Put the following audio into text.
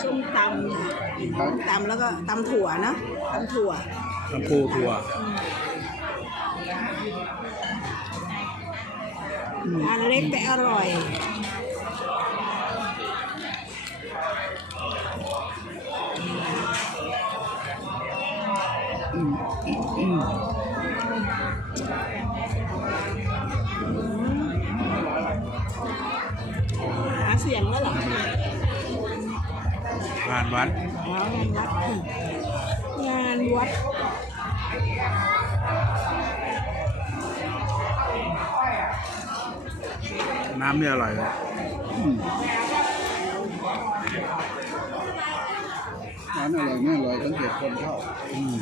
ส้มตำค่ะส้มตำแล้วก็ตำถั่วเนอะตำถั่วลำพูถั่วอันเล็กแต่อร่อยหาเสียงแล้วเหรอ งานวัดงานวัดงานวัดน้ำนี่อร่อยเลยร้านอร่อยไม่อร่อยตั้งแต่คนเข้าอืม